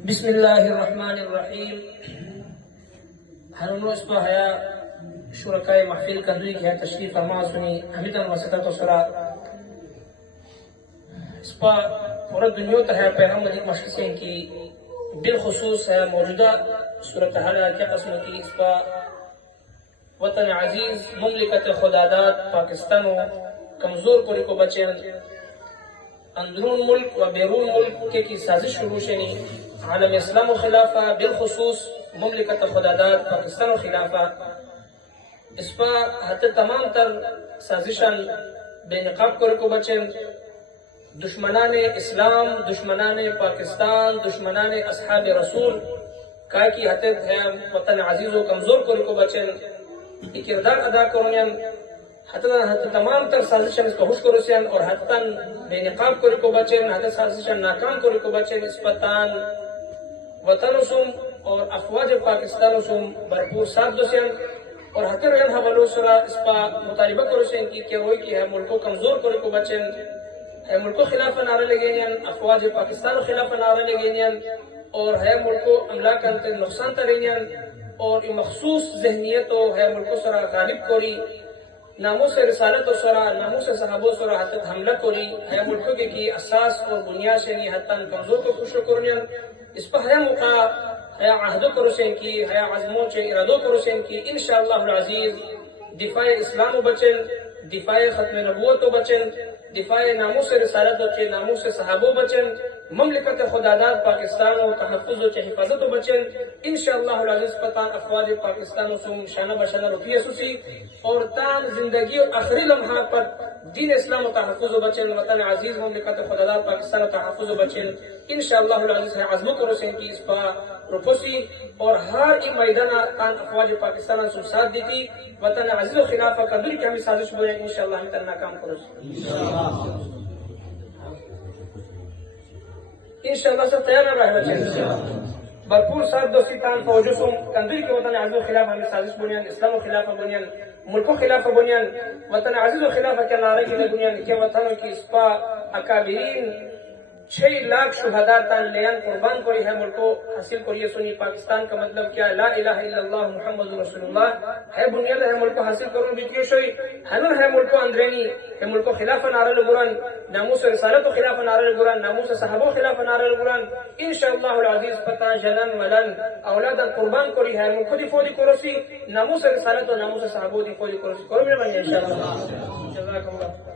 بسم الله الرحمن الرحیم. هرونو اس پا حیا شرکای محفل کندوی کی تشریف فرما سنی حمیدن وسطت و سرا اس پا پورا دنیا تا ہے پیغام مجید مشکسین کی بالخصوص ہے موجودہ صورتحال کیا قسم کی اس پا وطن عزیز مملکت خداداد پاکستانو کمزور کوری کو بچین اندرون ملک و بیرون ملک کی سازش شروع شنی عالم اسلام و خلافہ بالخصوص مملکت خداداد پاکستان و خلافہ اس پا حتی تمام تر سازشان بے نقاب کرے کو بچن دشمنان اسلام، دشمنان پاکستان، دشمنان اصحاب رسول کا کی حتی وطن عزیز و کمزور کرے کو بچن یہ کردار ادا کرنین حتی تمام تر سازشان اس کو خوش کرو سین اور حتی بے نقاب کرے کو بچن حتی سازشان ناکام کرے کو بچن اس پتان وطن سم اور افواج پاکستان سم بھرپور ساتھ دو سین اور حتی رین حوالو سرا اس پا مطالبہ کرو سین کی کہ روئی کی ہے ملکو کمزور کرے کو بچن ہے ملکو خلاف نعرہ لگینین افواج پاکستان خلاف نعرہ لگینین اور ہے ملکو املاک انتر نقصان ترینین اور مخصوص ذہنیتو ہے ملکو سرا غالب کوری ناموس رسالت و سرا ناموس صحابو سرا حتی حملہ کوری ہے ملکو کی اساس اور بنیاد شنی حتی کمزور کو خوش کرنین اس پر ہے موقع ہے عہدو کرسین کی ہے عزموں چے ارادو کرسین کی انشاءاللہ العزیز دفاع اسلام و بچن دفاع ختم نبوت و بچن دفاع ناموس رسالت و چے ناموس صحابو بچن مملکت خداداد پاکستان و تحفظ و چے حفاظت و بچن انشاءاللہ العزیز پتان افواج پاکستان و سم شانہ بشانہ رفیع سوسی اور تان زندگی و آخری لمحہ پر دین اسلام و تحفظ و بچن وطن عزیز مملکت خداداد پاکستان و تحفظ و بچن انشاءاللہ العزیز ہے عزم کرو سین کی اس پا رفوسی اور ہر ای میدانہ تان افواج پاکستان سم ساتھ دیتی وطن عزیز و خلافہ قدر کی ہمیں سازش بولے انشاءاللہ ہم تر ناکام کرو سین انشاءاللہ سب تیار نہ رہے بچے بھرپور ساتھ دوستی تان فوجو سم کندوی کے وطن عزیز و خلافہ ہمیں سازش بنیان اسلام و خلافہ بنیان ملک و خلافہ بنیان وطن عزیز و خلافہ کے نعرہ کی بنیان کے وطنوں کی اس پا اکابرین 6 لاکھ شہداء تان لیان قربان کوئی ہے ملکو حاصل کوئی سنی پاکستان کا مطلب کیا لا الہ الا اللہ محمد رسول اللہ ہے بنیاد ہے ملکو حاصل کرنے بیٹھے شوئی ہنر ہے ملکو اندرینی ہے ملکو خلاف نعرہ لگران ناموس رسالت و خلاف نعرہ لگران ناموس صحابہ خلاف نعرہ لگران انشاءاللہ العزیز پتہ جنن ملن اولادا قربان کوئی ہے ملکو دی فوری کرسی ناموس رسالت و ناموس صحابہ دی فوری کرسی کرو میرے بنی انشاءاللہ جزاک اللہ